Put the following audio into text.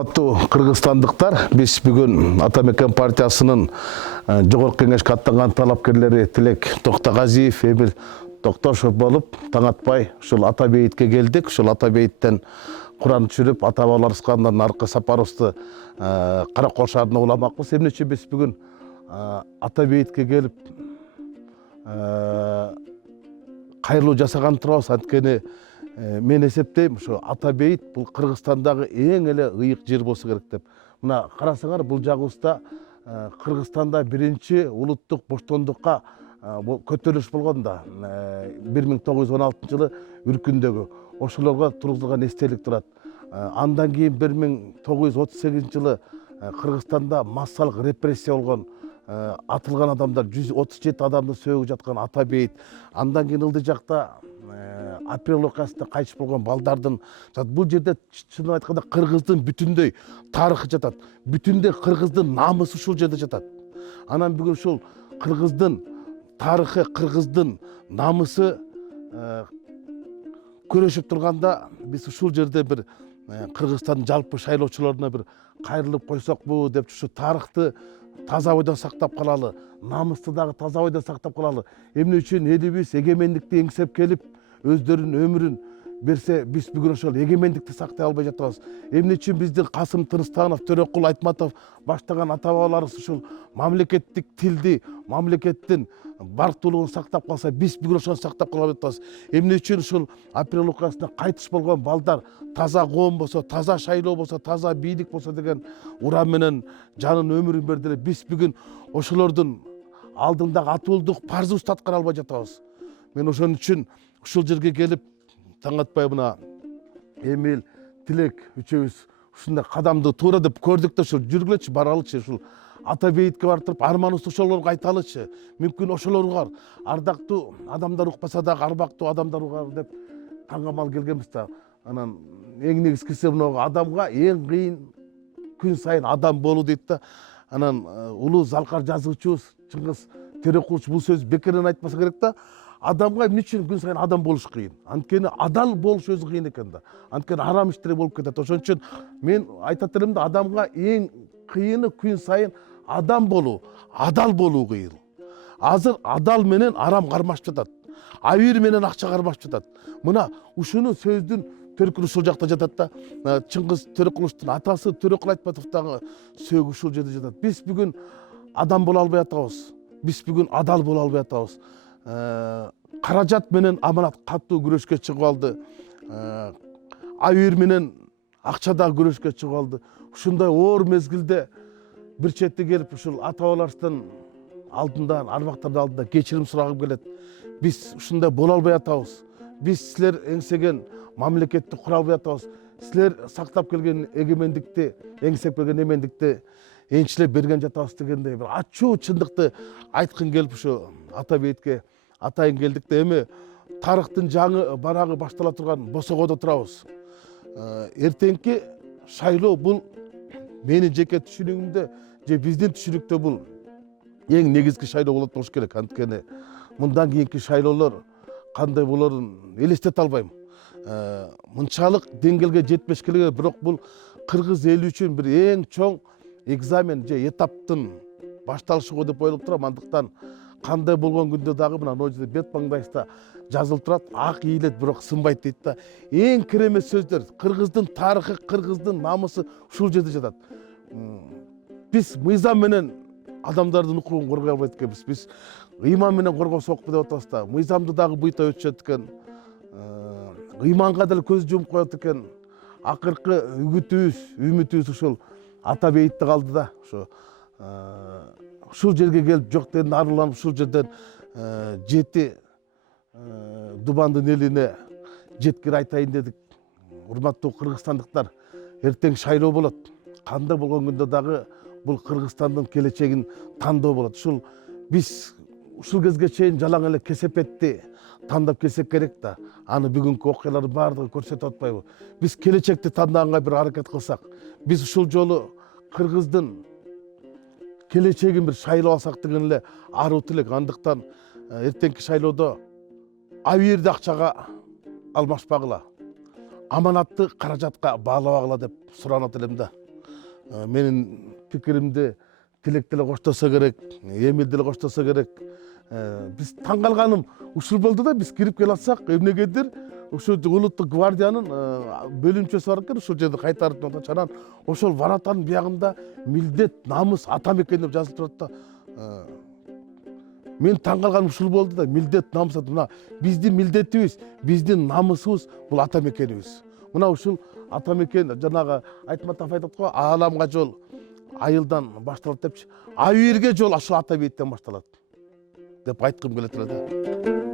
Урматтуу кыргызстандыктар, биз бүгүн Атамекен партиясынын жогорку кеңешке аттанган талапкерлери Тилек Токтогазиев, Эмил Токтошев болуп, таң атпай ушул ата бейитке келдик. Ушул ата бейиттен Куран түшүрүп, ата бабаларыбыздан аркы сапарыбызды Каракол шаарына уламакпыз. Эмне үчүн биз бүгүн ата бейитке келип кайрылуу жасаган турабыз? Анткени мен эсептейм, ушу ата бейит бул Кыргызстандагы эң эле ыйык жер болсо керек деп. Мына карасаңар, бул жагыбызда Кыргызстанда биринчи улуттук боштондукка көтөрүлүш болгон да 1916 жылы Үркүндөгү. Ошолорго тургузулган эстелик турат. Андан кийин 1938 жылы Кыргызстанда массалык репрессия болгон, атылган адамдар 137 адамды сөөгүп жаткан ата бейит. Андан кийин ылдый жакта апрель окуясында кайтыш болгон балдардын, бул жерде чынын айтканда кыргыздын бүтүндөй тарыхы жатат. Бүтүндөй кыргыздын намысы ушул жерде жатат. Анан бүгүн ушул кыргыздын тарыхы, кыргыздын намысы көрөшүп турганда, биз ушул жерде бир Кыргызстандын жалпы шайлоочуларына бир кайрылып койсокпу деп, ушу тарыхты таза ойдон сактап калалы, намысты дагы таза ойдон сактап калалы. Эмне үчүн элибиз эгемендикти эңсеп келип, өздөрүнүн өмүрүн берсе, биз бүгүн ошол эгемендикти сактай албай жатабыз. Эмне үчүн биздин Касым Тыныстанов, Төрөкул Айтматов баштаган ата бабаларыбыз ушул мамлекеттик тилди, мамлекеттин барктуулугун сактап калса, биз бүгүн ошону сактап кала албай жатабыз. Эмне үчүн ушул апрель окуясында кайтыш болгон балдар таза коом болсо, таза шайлоо болсо, таза бийлик болсо деген урам менен жанын өмүрүн берди эле, биз бүгүн ошолордун алдындагы атуулдук парзыбызды аткара албай жатабыз. Мен ошон үчүн ушул жерге келип, таң атпай мына Эмил, Тилек үчөөбүз ушундай кадамды туура деп көрдүк да, ушул жүргүлөчү, баралычы, ушул ата бейитке барып туруп арманыбызды ошолорго айталычы. Мүмкүн ошолорго ардактуу адамдар укпаса дагы арбактуу адамдар угар деп таңгамал келгенбиз да. Анан эң негизгиси мына адамга эң кыйын күн сайын адам болуу дейт да. Анан улуу залкар жазуучубуз Чыңгыз Төрөкулович бул сөз бекерден айтпаса керек да. Адамга эмне үчүн күн сайын адам болуш кыйын? Анткени адал болуш өзү кыйын экен да. Анткени арам иштер болуп кетет. Ошон үчүн мен айтат элем да, адамга эң кыйыны күн сайын адам болуу, адал болуу кыйын. Азыр адал менен арам кармашып жатат. Абийир менен акча кармашып жатат. Мына ушуну сөздүн төркүнү ушул жакта жатат да. Чыңгыз Төрөкуловичтун атасы Төрөкул Айтматов дагы сөөгү ушул жерде жатат. Биз бүгүн адам боло албай атабыз. Биз бүгүн адал боло албай атабыз. Каражат менен аманат катуу күрөшкө чыгып алды. Абийир менен акча дагы күрөшкө чыгып алды. Ушундай оор мезгилде бир четте келип ушул ата бабаларыбыздын алдында, арбактардын алдында кечирим сурагым келет. Биз ушундай боло албай атабыз. Биз силер эңсеген мамлекетти кура албай атабыз. Силер сактап келген эгемендикти, эңсеп келген эмендикти энчилеп берген жатабыз дегендей бир ачуу чындыкты айткым келип ушу ата бейитке атайын келдик да. Эми тарыхтын жаңы барагы баштала турган босогодо турабыз. Эртеңки шайлоо бул менин жеке түшүнүгүмдө же биздин түшүнүктө бул эң негизги шайлоо болот болуш керек. Анткени мындан кийинки шайлоолор кандай болорун элестете албайм. Мынчалык деңгээлге жетпеш керек, бирок бул кыргыз эли үчүн бир эң чоң экзамен же этаптын башталышы го деп ойлоп турам. Андыктан кандай болгон күндө дагы мына жерде бет маңдайыбызда жазылып турат, ак ийилет бирок сынбайт дейт да. Эң керемет сөздөр, кыргыздын тарыхы, кыргыздын намысы ушул жерде жатат. Биз мыйзам менен адамдардын укугун коргой албайт экенбиз. Биз ыйман менен коргосокпу деп атабыз да. Мыйзамды дагы буйта өтүшөт экен. Ыйманга деле көз жумуп коет экен. Акыркы үгүтүбүз, үмүтүбүз ушул ата бейитте калды да. Ушул жерге келип жок дегенде арыланып ушул жерден 7 Дубандын элине жеткире айтайын дедик. Урматтуу кыргызстандыктар, эртең шайлоо болот. Кандай болгон күндө дагы бул Кыргызстандын келечегин тандоо болот. Ушул биз ушул кезге чейин жалаң эле кесепетти тандап келсек керек да. Аны бүгүнкү окуялардын баардыгы көрсөтүп атпайбы? Биз келечекти тандаганга бир аракет кылсак, биз ушул жолу кыргыздын келечегин бир шайлап алсак деген эле аруу тилек. Андыктан эртеңки шайлоодо абийирди акчага алмашпагыла, аманатты каражатка баалабагыла деп суранат элем да. менин пикиримди тилек деле коштосо керек, Эмил деле коштосо керек. Биз таң калганым ушул болду да, биз кирип келатсак эмнегедир ошо улуттук гвардиянын бөлүмчөсү бар экен, ушул жерде кайтарып чанан ошол воротанын биягында милдет, намыс, ата мекен деп жазылып турат да. Мен таң калганым ушул болду да, милдет, намыс, мына биздин милдетибиз, биздин намысыбыз бул ата мекенибиз. Мына ушул ата мекен, жанагы Айтматов айтат го, ааламга жол айылдан башталат депчи, айырге жол ошол ата бейиттен башталат деп айткым келет эле да.